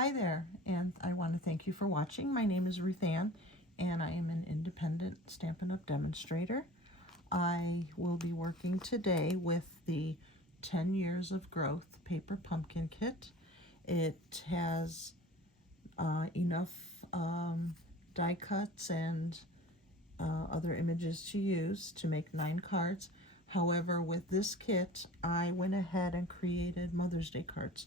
Hi there, and I want to thank you for watching. My name is Ruth Ann, and I am an independent Stampin' Up! Demonstrator. I will be working today with the 10 Years of Growth Paper Pumpkin Kit. It has enough die cuts and other images to use to make 9 cards. However, with this kit, I went ahead and created Mother's Day cards.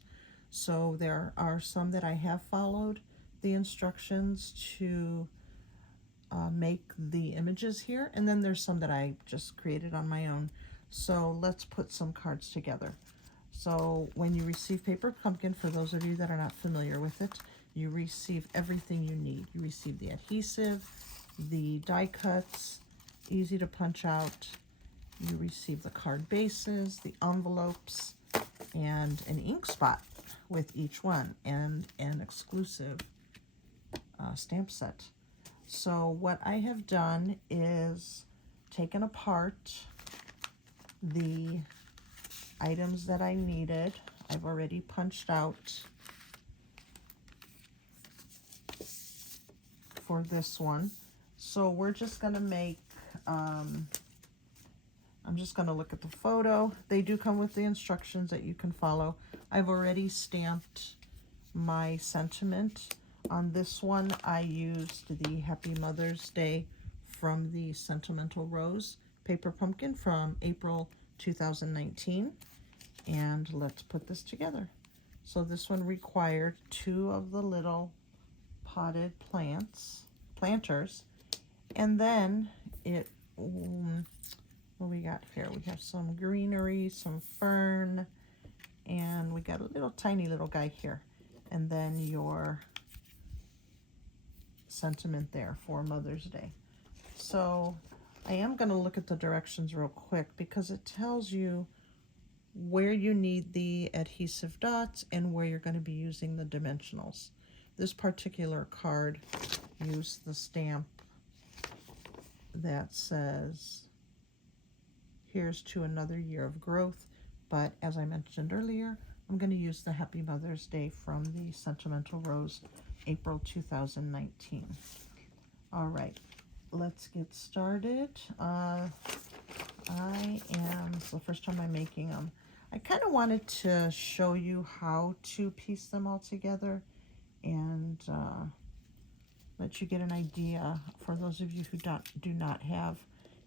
So there are some that I have followed the instructions to make the images here, and then there's some that I just created on my own. So let's put some cards together. So when you receive Paper Pumpkin, for those of you that are not familiar with it, you receive everything you need. You receive the adhesive, the die cuts, easy to punch out. You receive the card bases, the envelopes, and an ink spot with each one, and an exclusive stamp set. So what I have done is taken apart the items that I needed. I've already punched out for this one. So we're just going to make, I'm just going to look at the photo. They do come with the instructions that you can follow. I've already stamped my sentiment. On this one, I used the Happy Mother's Day from the Sentimental Rose Paper Pumpkin from April 2019. And let's put this together. So this one required 2 of the little potted planters. And then it, what we got here? We have some greenery, some fern, and we got a little tiny little guy here. And then your sentiment there for Mother's Day. So I am going to look at the directions real quick because it tells you where you need the adhesive dots and where you're going to be using the dimensionals. This particular card used the stamp that says, "Here's to another year of growth," but as I mentioned earlier, I'm going to use the Happy Mother's Day from the Sentimental Rose, April 2019. All right, let's get started. It's the first time I'm making them. I kind of wanted to show you how to piece them all together and let you get an idea. For those of you who do not have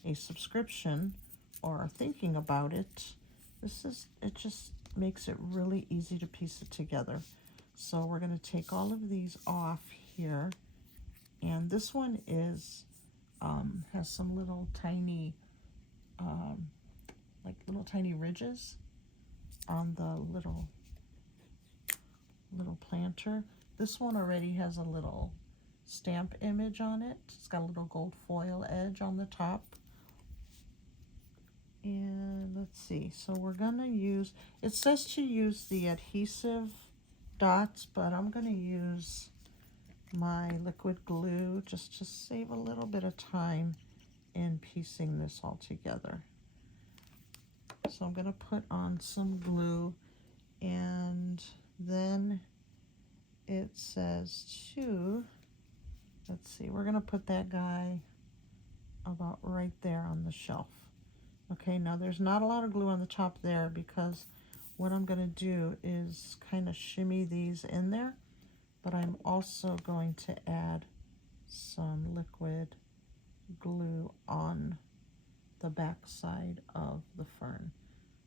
a subscription or are thinking about it, it just makes it really easy to piece it together. So we're going to take all of these off here, and this one is has some little tiny little tiny ridges on the little planter. This one already has a little stamp image on it. It's got a little gold foil edge on the top. And let's see, so we're gonna use, it says to use the adhesive dots, but I'm gonna use my liquid glue just to save a little bit of time in piecing this all together. So I'm gonna put on some glue, and then it says to, let's see, we're gonna put that guy about right there on the shelf. Okay, now there's not a lot of glue on the top there because what I'm going to do is kind of shimmy these in there, but I'm also going to add some liquid glue on the back side of the fern.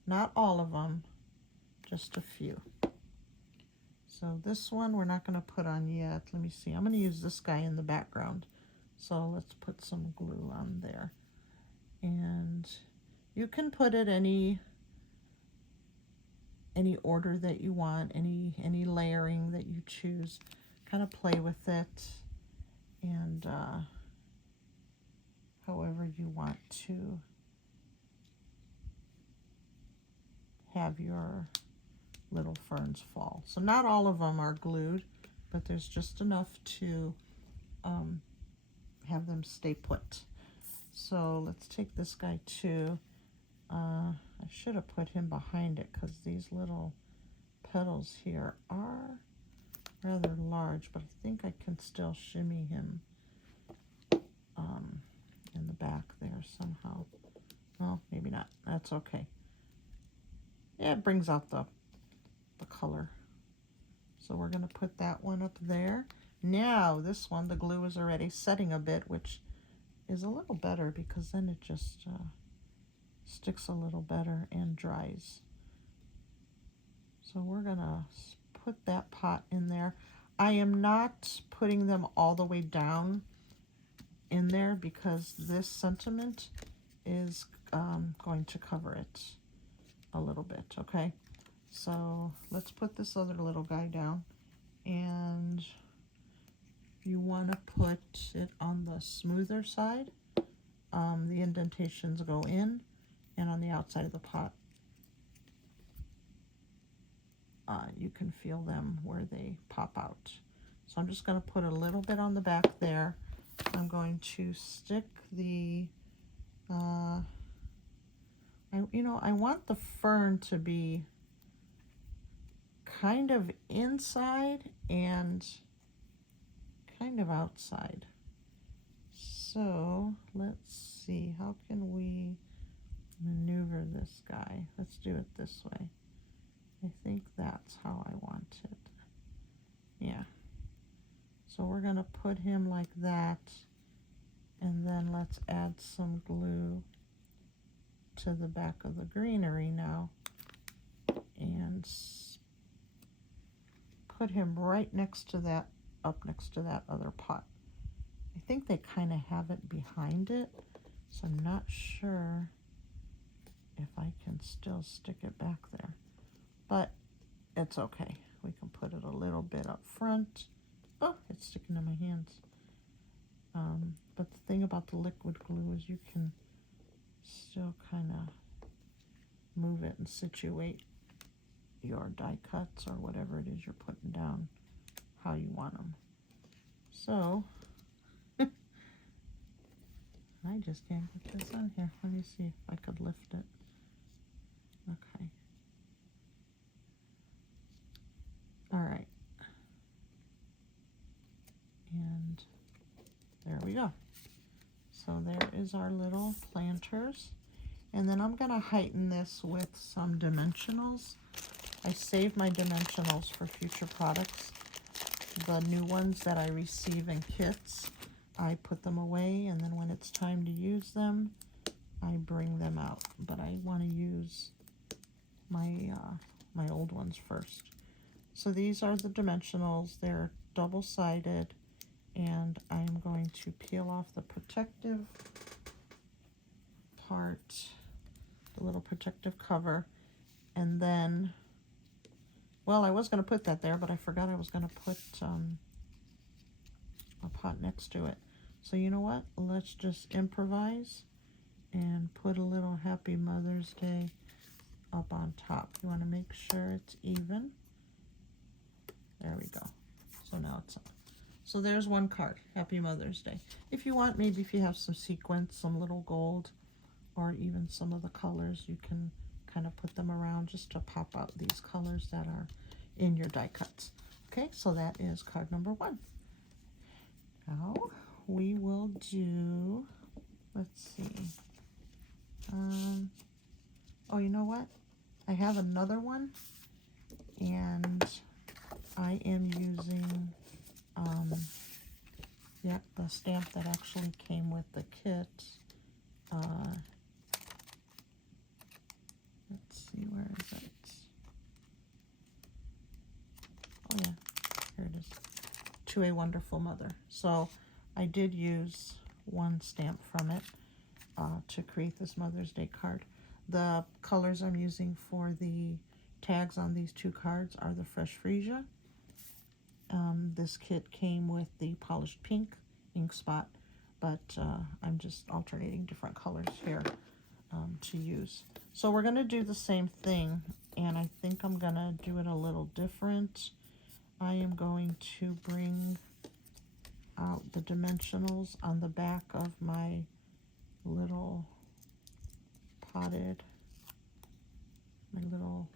Not all of them, just a few. So this one we're not going to put on yet. Let me see. I'm going to use this guy in the background. So let's put some glue on there. And you can put it any order that you want, any layering that you choose. Kind of play with it, and however you want to have your little ferns fall. So not all of them are glued, but there's just enough to have them stay put. So let's take this guy too. I should have put him behind it because these little petals here are rather large, but I think I can still shimmy him in the back there somehow. Well, maybe not. That's okay. Yeah, it brings out the color. So we're going to put that one up there. Now this one, the glue is already setting a bit, which is a little better because then it just sticks a little better and dries. So we're going to put that pot in there. I am not putting them all the way down in there because this sentiment is going to cover it a little bit, okay? So let's put this other little guy down, and you want to put it on the smoother side. The indentations go in, and on the outside of the pot, you can feel them where they pop out. So I'm just going to put a little bit on the back there. I'm going to stick the, I want the fern to be kind of inside and kind of outside. So let's see, how can we maneuver this guy? Let's do it this way. I think that's how I want it. Yeah. So we're going to put him like that, and then let's add some glue to the back of the greenery now and put him right next to that, up next to that other pot. I think they kind of have it behind it, so I'm not sure if I can still stick it back there, but it's okay. We can put it a little bit up front. Oh, it's sticking to my hands. But the thing about the liquid glue is you can still kind of move it and situate your die cuts or whatever it is you're putting down how you want them. So I just can't get this on here. Let me see if I could lift it. Okay. All right. And there we go. So there is our little planters. And then I'm going to heighten this with some dimensionals. I save my dimensionals for future products. The new ones that I receive in kits, I put them away, and then when it's time to use them, I bring them out. But I want to use my my old ones first. So these are the dimensionals. They're double-sided, and I'm going to peel off the protective part, the little protective cover, and then, well, I was going to put that there, but I forgot I was going to put a pot next to it. So you know what? Let's just improvise and put a little Happy Mother's Day up on top. You want to make sure it's even. There we go. So now it's up. So there's one card, Happy Mother's Day. If you want, maybe if you have some sequins, some little gold, or even some of the colors, you can kind of put them around just to pop out these colors that are in your die cuts. Okay, so that is card number 1. Now we will do, let's see. Oh, you know what? I have another one, and I am using the stamp that actually came with the kit. Let's see, where is it? Oh yeah, here it is. To a Wonderful Mother. So I did use one stamp from it to create this Mother's Day card. The colors I'm using for the tags on these 2 cards are the Fresh Freesia. This kit came with the Polished Pink ink spot, but I'm just alternating different colors here to use. So we're going to do the same thing, and I think I'm going to do it a little different. I am going to bring out the dimensionals on the back of my little my little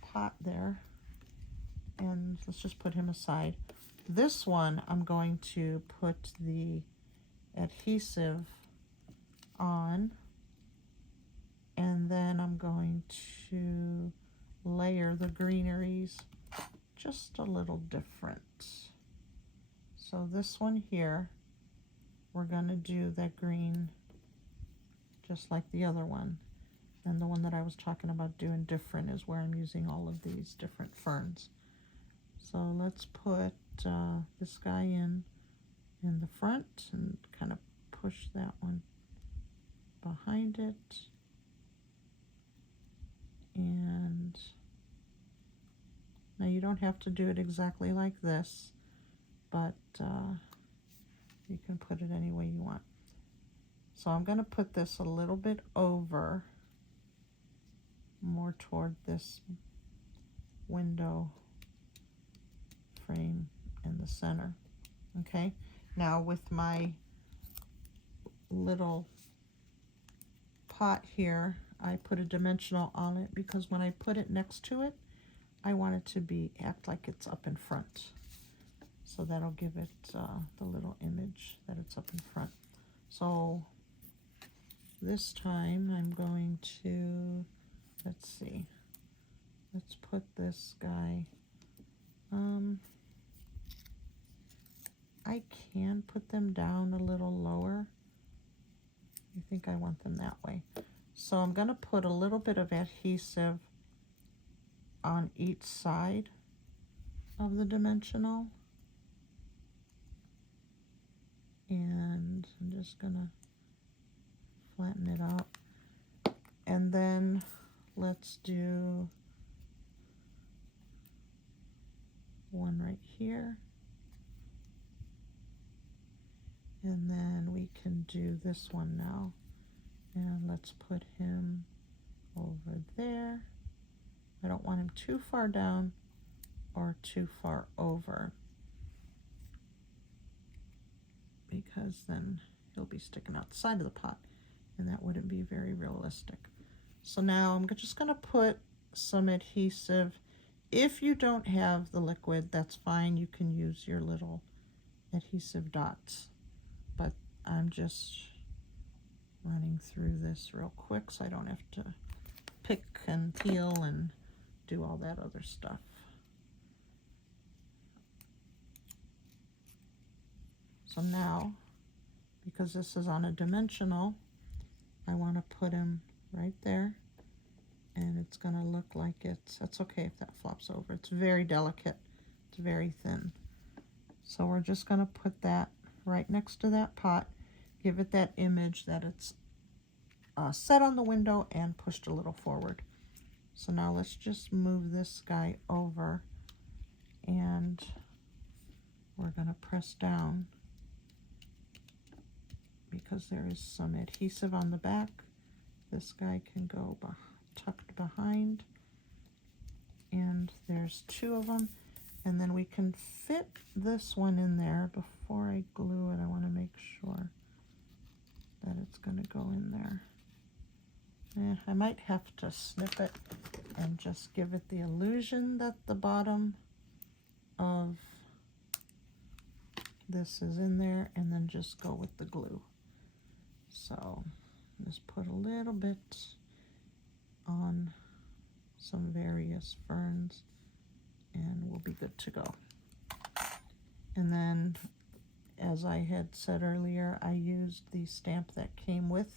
pot there, and let's just put him aside. This one, I'm going to put the adhesive on, and then I'm going to layer the greeneries just a little different. So this one here, we're going to do that green just like the other one. And the one that I was talking about doing different is where I'm using all of these different ferns. So let's put this guy in the front and kind of push that one behind it. And now you don't have to do it exactly like this, but you can put it any way you want. So I'm going to put this a little bit over, more toward this window frame in the center. Okay, now with my little pot here, I put a dimensional on it because when I put it next to it, I want it to act like it's up in front. So that'll give it the little image that it's up in front. So this time I'm going to, let's see, let's put this guy, I can put them down a little lower. I think I want them that way. So I'm going to put a little bit of adhesive on each side of the dimensional. And I'm just going to flatten it out. And then let's do one right here. And then we can do this one now. And let's put him over there. I don't want him too far down or too far over, because then he'll be sticking out the side of the pot, and that wouldn't be very realistic. So now I'm just going to put some adhesive. If you don't have the liquid, that's fine. You can use your little adhesive dots. But I'm just running through this real quick so I don't have to pick and peel and do all that other stuff. So now, because this is on a dimensional, I want to put him right there, and it's going to look like that's okay if that flops over. It's very delicate. It's very thin. So we're just going to put that right next to that pot, give it that image that it's set on the window and pushed a little forward. So now let's just move this guy over, and we're going to press down because there is some adhesive on the back. This guy can go tucked behind, and there's two of them. And then we can fit this one in there. Before I glue it, I want to make sure that it's going to go in there. I might have to snip it and just give it the illusion that the bottom of this is in there, and then just go with the glue. So just put a little bit on some various ferns, and we'll be good to go. And then, as I had said earlier, I used the stamp that came with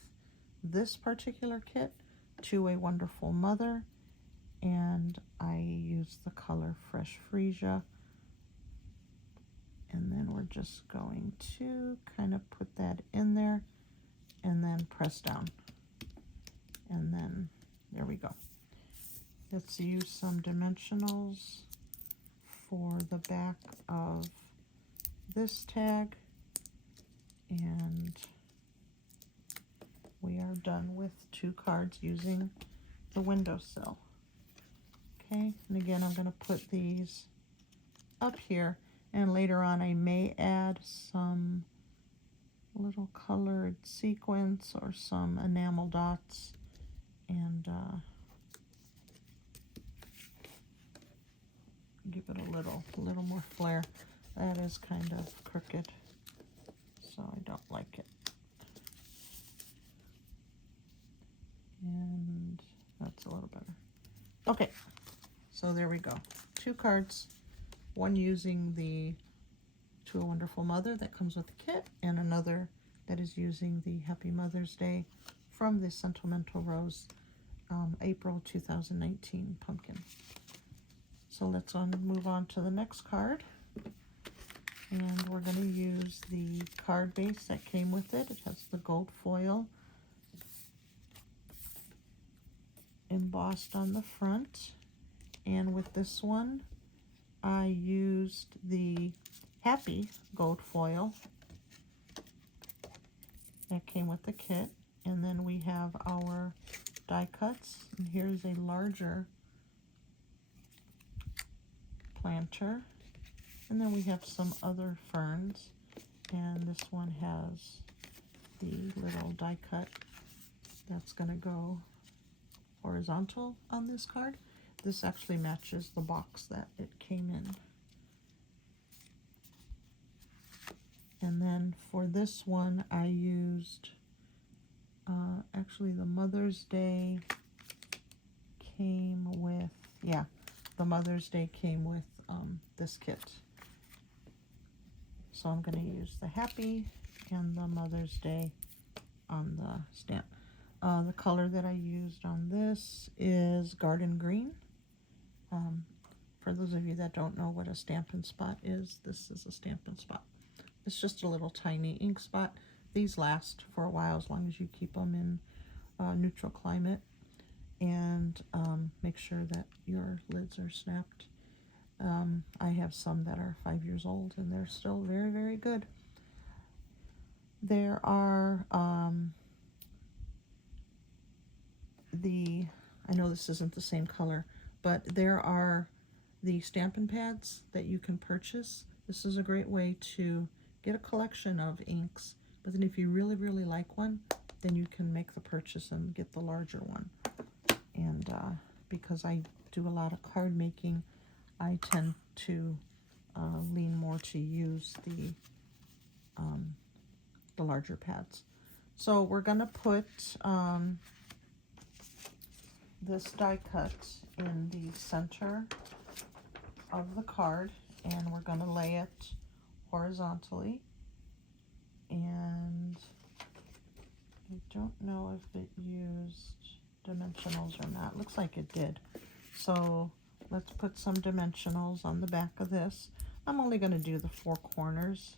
this particular kit, To a Wonderful Mother, and I used the color Fresh Freesia. And then we're just going to kind of put that in there and then press down. And then there we go. Let's use some dimensionals for the back of this tag, and we are done with 2 cards using the windowsill. Okay, and again I'm going to put these up here, and later on I may add some little colored sequins or some enamel dots, and give it a little more flair. That is kind of crooked, so I don't like it. And that's a little better. Okay, so there we go. 2 cards, one using the To a Wonderful Mother that comes with the kit, and another that is using the Happy Mother's Day from the Sentimental Rose April 2019 pumpkin. So let's move on to the next card. And we're going to use the card base that came with it. It has the gold foil embossed on the front. And with this one, I used the Happy gold foil that came with the kit. And then we have our die cuts. And here's a larger planter. And then we have some other ferns. And this one has the little die cut that's going to go horizontal on this card. This actually matches the box that it came in. And then for this one, I used, actually the Mother's Day came with, yeah, the Mother's Day came with this kit. So I'm going to use the Happy and the Mother's Day on the stamp. The color that I used on this is Garden Green. For those of you that don't know what a Stampin' Spot is, this is a Stampin' Spot. It's just a little tiny ink spot. These last for a while as long as you keep them in neutral climate. And make sure that your lids are snapped. I have some that are 5 years old and they're still very, very good. There are I know this isn't the same color, but there are the Stampin' Pads that you can purchase. This is a great way to get a collection of inks, but then if you really, really like one, then you can make the purchase and get the larger one. And because I do a lot of card making, I tend to lean more to use the larger pads. So we're going to put this die cut in the center of the card, and we're going to lay it horizontally. And I don't know if it used dimensionals or not. Looks like it did. So let's put some dimensionals on the back of this. I'm only going to do the 4 corners,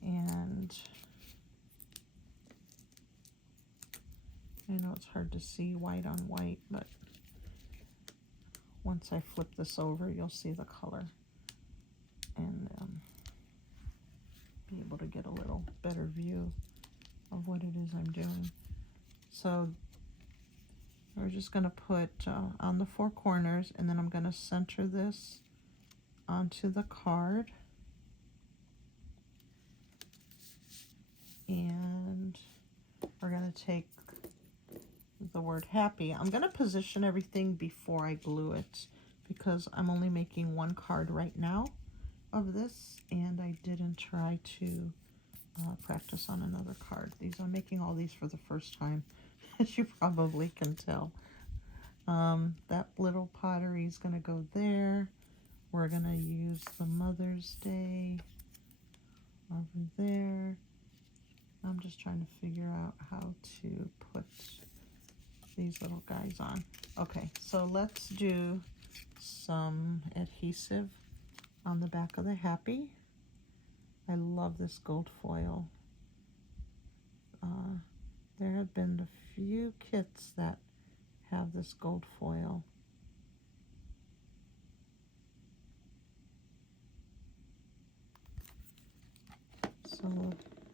and I know it's hard to see white on white, but once I flip this over, you'll see the color and be able to get a little better view of what it is I'm doing. So we're just going to put on the 4 corners, and then I'm going to center this onto the card. And we're going to take the word Happy. I'm going to position everything before I glue it because I'm only making 1 card right now of this, and I didn't try to practice on another card. I'm making all these for the first time, as you probably can tell. That little pottery is going to go there. We're going to use the Mother's Day over there. I'm just trying to figure out how to put these little guys on. Okay, so let's do some adhesive on the back of the Happy. I love this gold foil. There have been a few kits that have this gold foil. So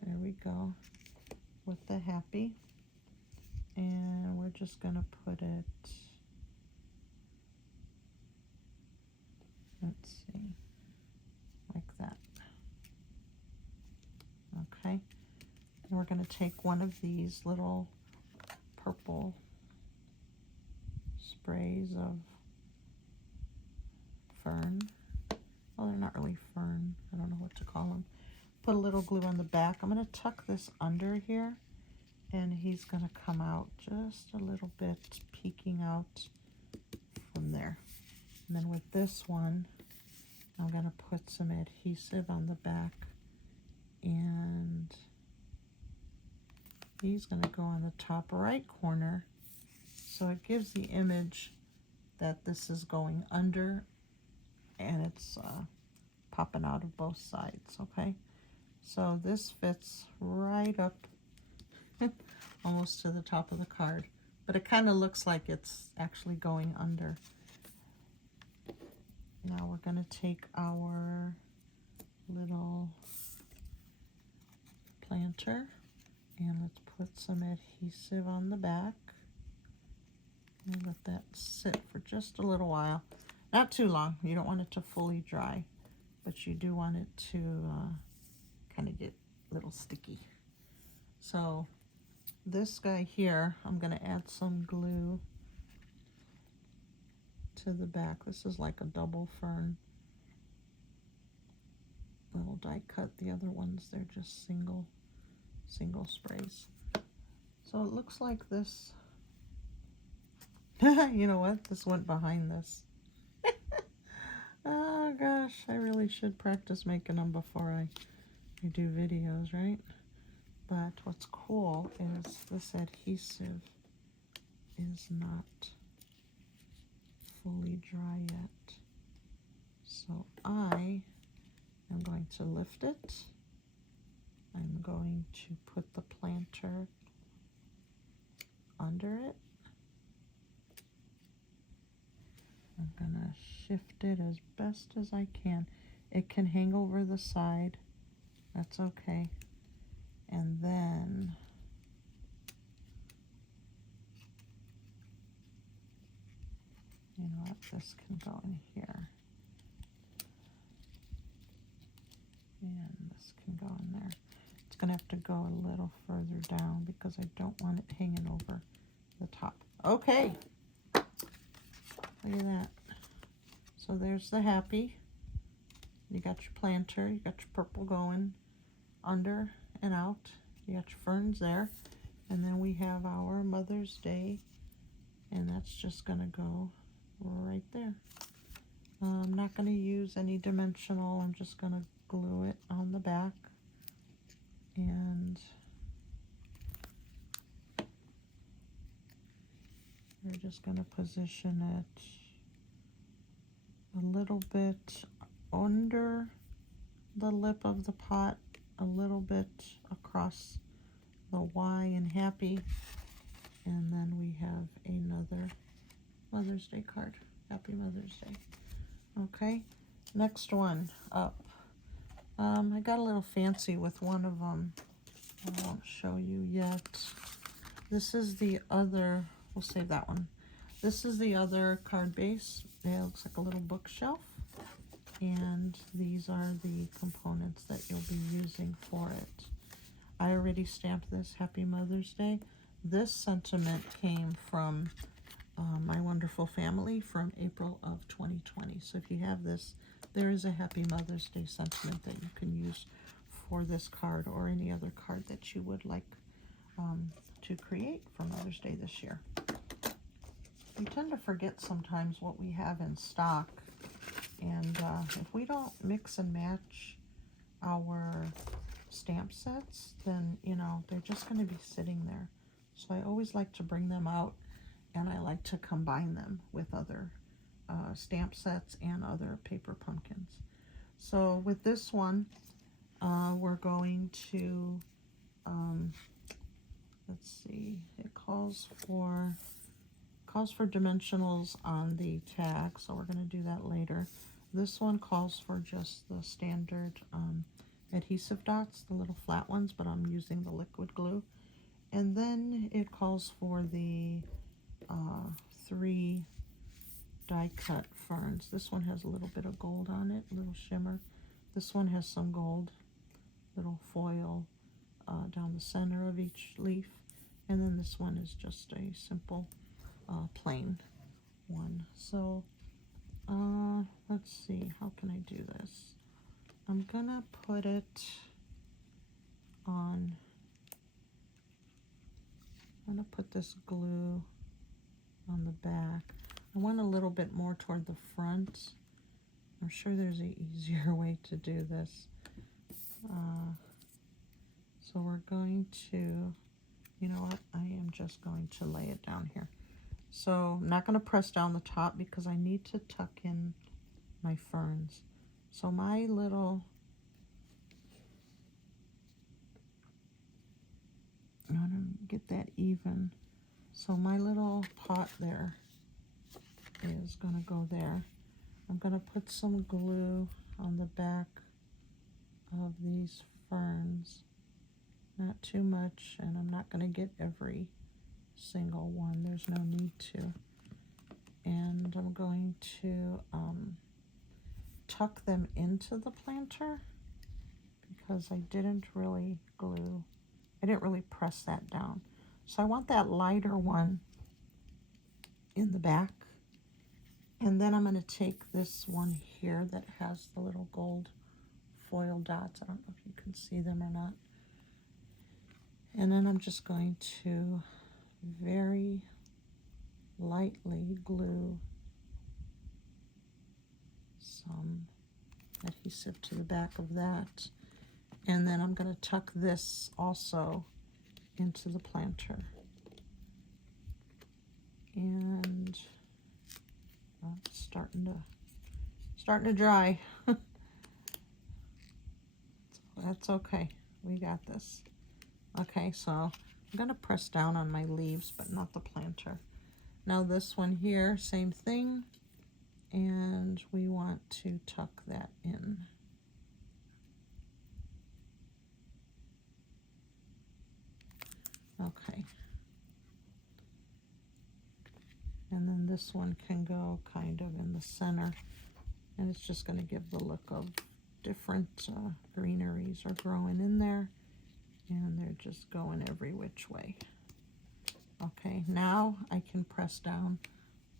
there we go with the Happy. And we're just going to put it, let's see, like that. Okay. And we're going to take one of these little purple sprays of fern. not really fern, I don't know what to call them. Put a little glue on the back. I'm going to tuck this under here, and he's going to come out just a little bit, peeking out from there. And then with this one, I'm going to put some adhesive on the back, and he's going to go on the top right corner, so it gives the image that this is going under, and it's popping out of both sides, okay? So this fits right up almost to the top of the card, but it kind of looks like it's actually going under. Now we're going to take our little planter and let's put some adhesive on the back and let that sit for just a little while. Not too long. You don't want it to fully dry, but you do want it to kind of get a little sticky. So this guy here, I'm going to add some glue to the back. This is like a double fern little die cut. The other ones, they're just single sprays. So it looks like this. You know what? This went behind this. Oh gosh, I really should practice making them before I do videos, right? But what's cool is this adhesive is not fully dry yet. So I am going to lift it. I'm going to put the planter under it. I'm gonna shift it as best as I can. It can hang over the side, that's okay. And then you know what, this can go in here. And this can go in there. It's gonna have to go a little further down because I don't want it hanging over the top. Okay. Look at that. So there's the happy. You got your planter, you got your purple going under and out. You got your ferns there. And then we have our Mother's Day, and that's just gonna go right there. I'm not gonna use any dimensional, I'm just gonna glue it on the back. And we're just gonna position it a little bit under the lip of the pot, a little bit across the Y in happy, and then we have another Mother's Day card. Happy Mother's Day. Okay, next one up. I got a little fancy with one of them. I won't show you yet. This is the other, we'll save that one. This is the other card base. It looks like a little bookshelf. And these are the components that you'll be using for it. I already stamped this Happy Mother's Day. This sentiment came from my wonderful family from April of 2020. So if you have this, there is a Happy Mother's Day sentiment that you can use for this card or any other card that you would like to create for Mother's Day this year. We tend to forget sometimes what we have in stock, and if we don't mix and match our stamp sets, then you know they're just going to be sitting there. So I always like to bring them out, and I like to combine them with other stamp sets and other paper pumpkins. So with this one, we're going to let's see, it calls for dimensionals on the tag, so we're going to do that later. This one calls for just the standard adhesive dots, the little flat ones, but I'm using the liquid glue. And then it calls for the 3 die cut ferns. This one has a little bit of gold on it, a little shimmer. This one has some gold, little foil down the center of each leaf. And then this one is just a simple plain one. So let's see, how can I do this? I'm gonna put it on, I'm gonna put this glue on the back. I want a little bit more toward the front. I'm sure there's an easier way to do this. So we're going to, you know what, I am just going to lay it down here. So I'm not going to press down the top because I need to tuck in my ferns. So my little, I want to get that even. So my little pot there is going to go there. I'm going to put some glue on the back of these ferns. Not too much, and I'm not going to get every single one. There's no need to. And I'm going to tuck them into the planter because I didn't really glue. I didn't really press that down. So I want that lighter one in the back. And then I'm going to take this one here that has the little gold foil dots. I don't know if you can see them or not. And then I'm just going to very lightly glue some adhesive to the back of that. And then I'm going to tuck this also into the planter. And it's starting to dry. That's okay. We got this. Okay, so I'm going to press down on my leaves, but not the planter. Now this one here, same thing. And we want to tuck that in. Okay. And then this one can go kind of in the center. And it's just going to give the look of different greeneries are growing in there. And they're just going every which way. Okay, now I can press down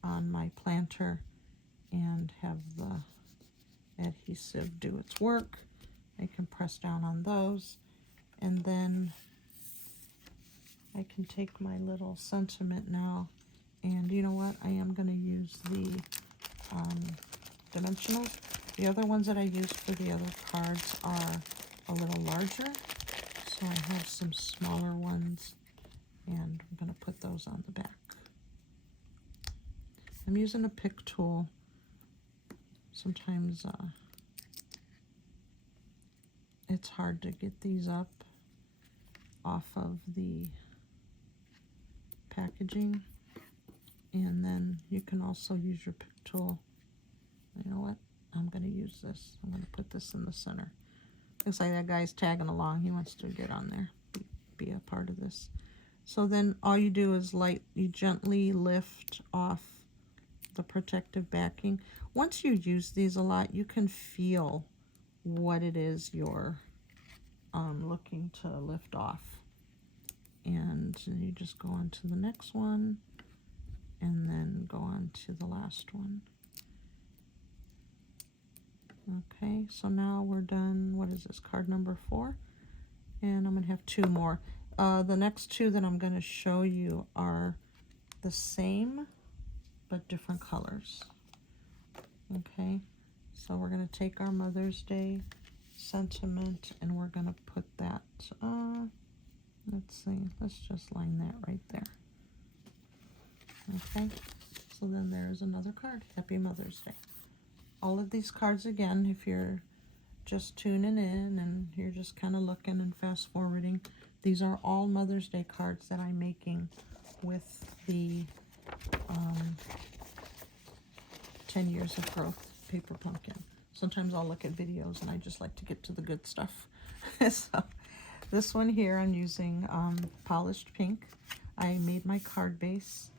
on my planter and have the adhesive do its work. I can press down on those, and then I can take my little sentiment now, and you know what, I am going to use the dimensionals. The other ones that I used for the other cards are a little larger, so I have some smaller ones, and I'm going to put those on the back. I'm using a pick tool. Sometimes it's hard to get these up off of the packaging. And then you can also use your pick tool. You know what? I'm going to use this. I'm going to put this in the center. Looks like that guy's tagging along. He wants to get on there, be a part of this. So then all you do is you gently lift off the protective backing. Once you use these a lot, you can feel what it is you're looking to lift off. And you just go on to the next one and then go on to the last one. Okay, so now we're done. What is this, card number 4? And I'm going to have 2 more. The next 2 that I'm going to show you are the same but different colors. Okay, so we're going to take our Mother's Day sentiment and we're going to put that, let's see, let's just line that right there. Okay, so then there's another card. Happy Mother's Day. All of these cards, again, if you're just tuning in and you're just kind of looking and fast forwarding, these are all Mother's Day cards that I'm making with the 10 Years of Growth paper pumpkin. Sometimes I'll look at videos and I just like to get to the good stuff. So this one here I'm using polished pink. I made my card base.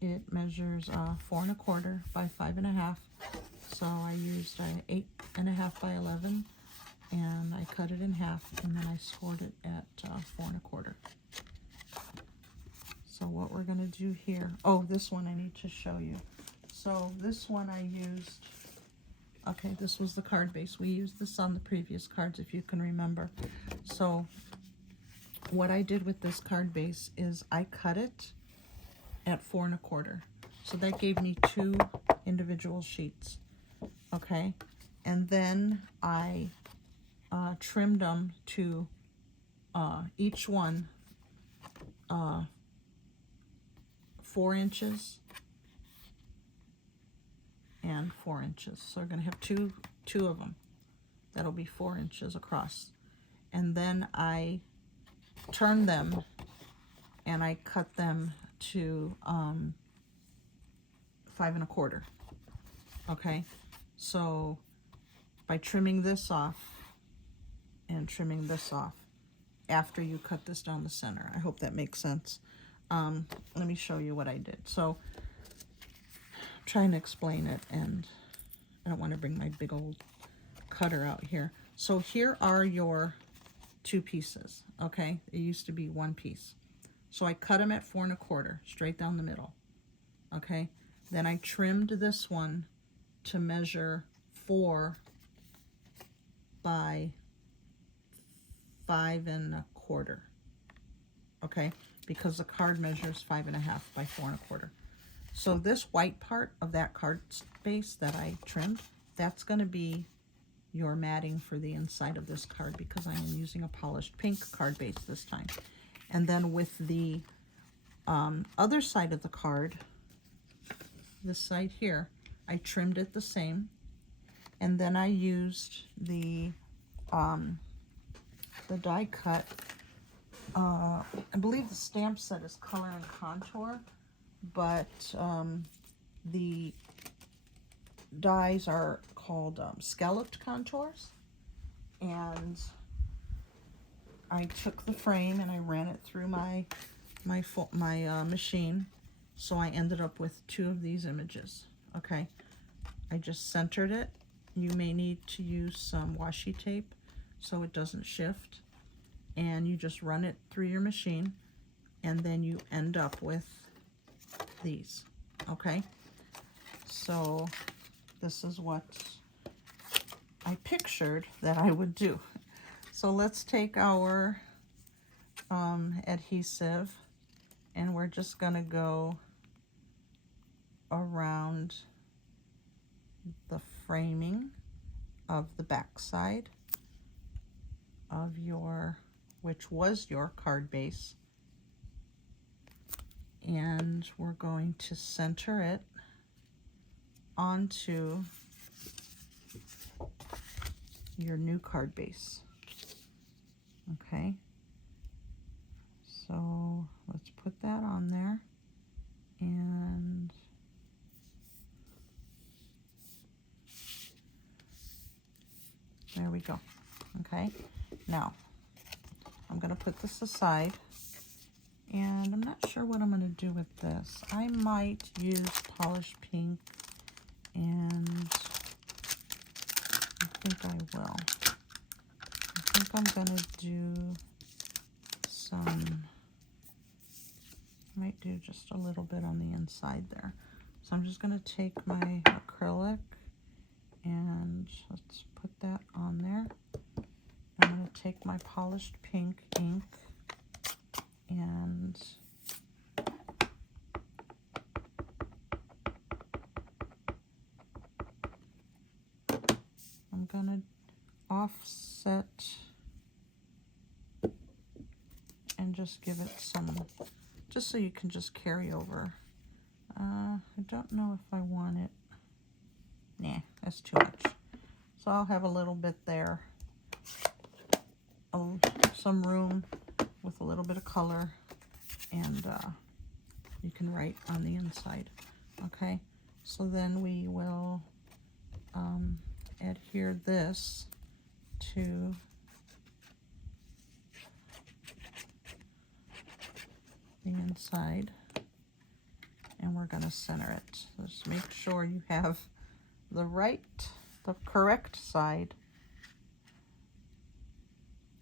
It measures 4 1/4 by 5 1/2. So I used 8 1/2 by 11 and I cut it in half and then I scored it at 4 1/4. So what we're going to do here, oh, this one I need to show you. So this one I used Okay, this was the card base. We used this on the previous cards, if you can remember. So what I did with this card base is I cut it at 4 1/4. So that gave me 2 individual sheets. Okay, and then I trimmed them to each one 4 inches and 4 inches. So we're going to have two of them. That'll be 4 inches across. And then I turned them and I cut them to 5 1/4. Okay, so by trimming this off and trimming this off after you cut this down the center. I hope that makes sense. Let me show you what I did. So I'm trying to explain it, and I don't want to bring my big old cutter out here. So here are your 2 pieces, okay? It used to be 1 piece. So I cut them at 4 1/4, straight down the middle, okay? Then I trimmed this one to measure 4 by 5 1/4, okay? Because the card measures 5 1/2 by 4 1/4. So this white part of that card base that I trimmed, that's going to be your matting for the inside of this card, because I am using a polished pink card base this time. And then with the other side of the card, this side here, I trimmed it the same, and then I used the die cut. I believe the stamp set is Color and Contour, but the dies are called scalloped contours. And I took the frame and I ran it through my machine, so I ended up with 2 of these images. Okay, I just centered it. You may need to use some washi tape so it doesn't shift, and you just run it through your machine, and then you end up with these. Okay, so this is what I pictured that I would do. So let's take our adhesive, and we're just going to go around the framing of the back side of which was your card base, and we're going to center it onto your new card base. Okay, so let's put that on there, and there we go. Okay, now I'm going to put this aside, and I'm not sure what I'm going to do with this. I might use polished pink, and I think I will. I think I'm going to do I might do just a little bit on the inside there. So I'm just going to take my acrylic, and let's put that on there. I'm going to take my polished pink ink, and I'm going to offset and just give it some, just so you can just carry over. I don't know if I want it. Nah, that's too much. So I'll have a little bit there. Some room with a little bit of color, and you can write on the inside. Okay, so then we will adhere this to the inside, and we're going to center it. So just make sure you have the correct side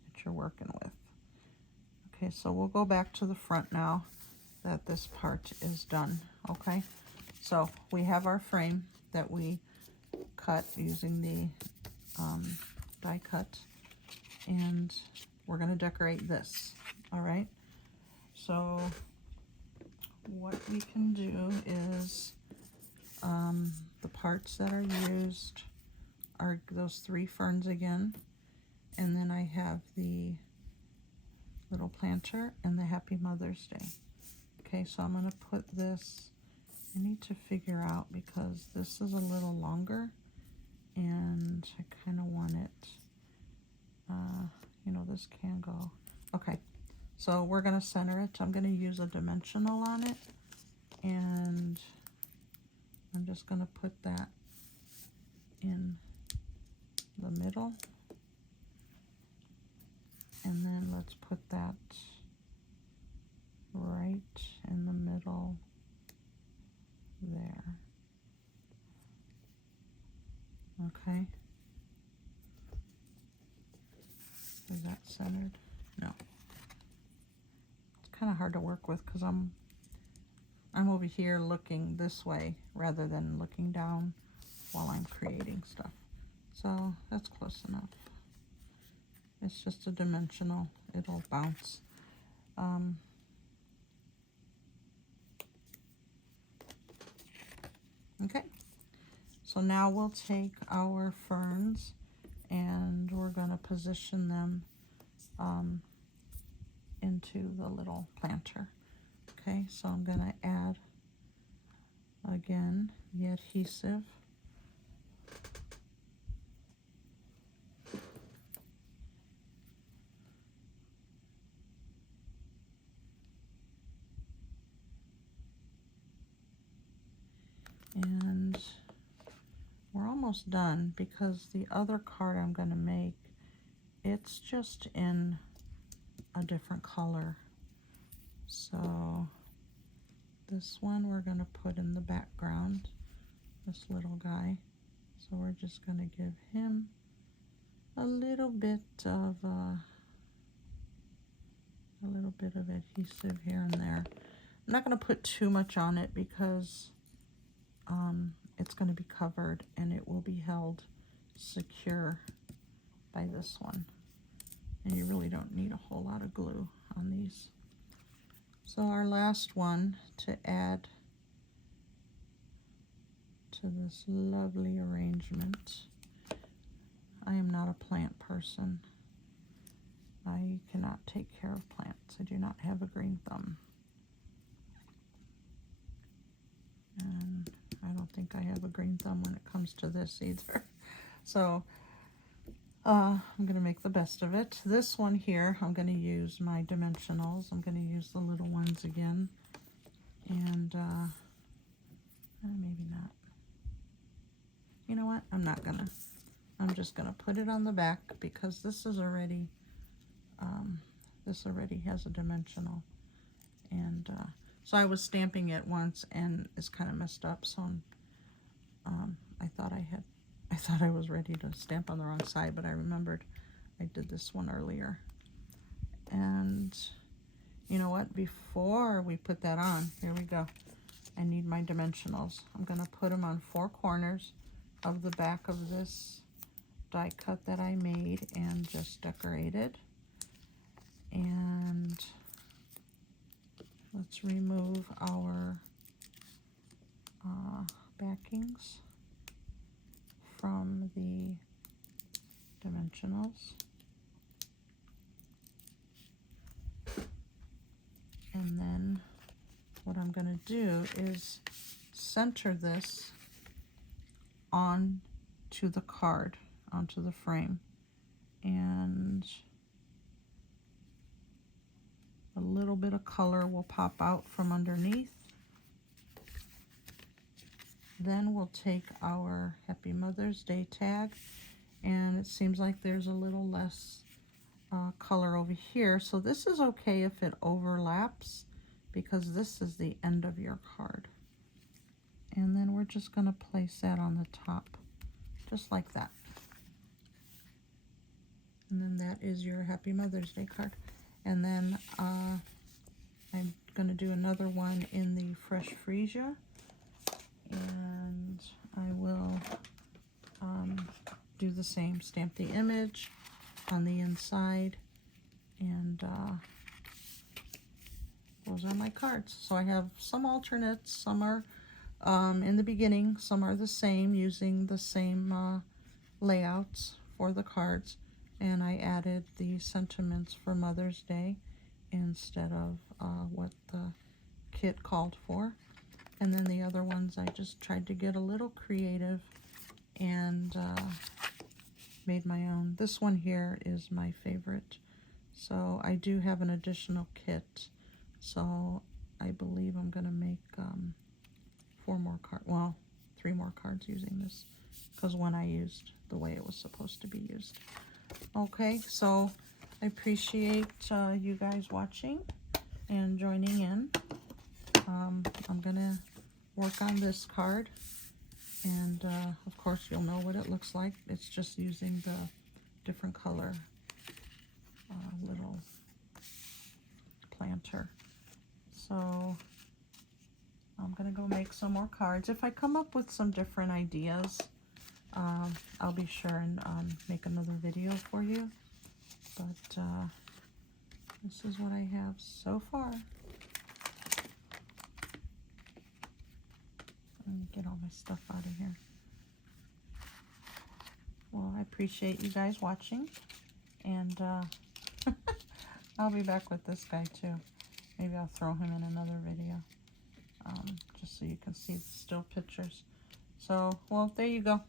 that you're working with. Okay, so we'll go back to the front now that this part is done. Okay, so we have our frame that we cut using the die cut, and we're going to decorate this. All right, so what we can do is the parts that are used are those 3 ferns again, and then I have the little planter and the Happy Mother's Day. Okay, so I'm going to put this, I need to figure out because this is a little longer and I kind of want it, you know, this can go. Okay, so we're going to center it. I'm going to use a dimensional on it, and I'm just going to put that in the middle, and then let's put that right in the middle there. Okay, is that centered? No. It's kind of hard to work with because I'm over here looking this way rather than looking down while I'm creating stuff. So that's close enough. It's just a dimensional, it'll bounce. Okay, so now we'll take our ferns and we're going to position them into the little planter. Okay, so I'm going to add again the adhesive. And we're almost done because the other card I'm going to make, it's just in a different color. So this one we're going to put in the background, this little guy. So we're just going to give him a little bit of adhesive here and there. I'm not going to put too much on it because it's going to be covered and it will be held secure by this one. And you really don't need a whole lot of glue on these. So our last one to add to this lovely arrangement. I am not a plant person. I cannot take care of plants. I do not have a green thumb. And I don't think I have a green thumb when it comes to this either. So I'm going to make the best of it. This one here, I'm going to use my dimensionals. I'm going to use the little ones again. And maybe not. You know what? I'm not going to. I'm just going to put it on the back because this is already, has a dimensional. And so I was stamping it once and it's kind of messed up. So I thought I was ready to stamp on the wrong side, but I remembered I did this one earlier. And you know what? Before we put that on, here we go. I need my dimensionals. I'm going to put them on 4 corners of the back of this die cut that I made and just decorated. And let's remove our backings from the dimensionals. And then what I'm going to do is center this onto the card, onto the frame. And a little bit of color will pop out from underneath. Then we'll take our Happy Mother's Day tag, and it seems like there's a little less color over here. So this is okay if it overlaps because this is the end of your card. And then we're just going to place that on the top, just like that. And then that is your Happy Mother's Day card. And then I'm going to do another one in the Fresh Freesia. And I will do the same. Stamp the image on the inside, and those are my cards. So I have some alternates. Some are in the beginning, some are the same, using the same layouts for the cards, and I added the sentiments for Mother's Day instead of what the kit called for. And then the other ones I just tried to get a little creative and made my own. This one here is my favorite. So I do have an additional kit. So I believe I'm going to make 4 more cards, well, 3 more cards using this, because one I used the way it was supposed to be used. Okay, so I appreciate you guys watching and joining in. I'm gonna work on this card, and of course you'll know what it looks like. It's just using the different color little planter. So I'm gonna go make some more cards. If I come up with some different ideas, I'll be sure and make another video for you. But this is what I have so far. Let me get all my stuff out of here. Well, I appreciate you guys watching, and I'll be back with this guy too. Maybe I'll throw him in another video, just so you can see the still pictures. So, well, there you go.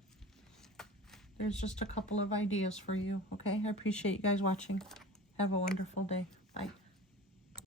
There's just a couple of ideas for you, okay? I appreciate you guys watching. Have a wonderful day. Bye.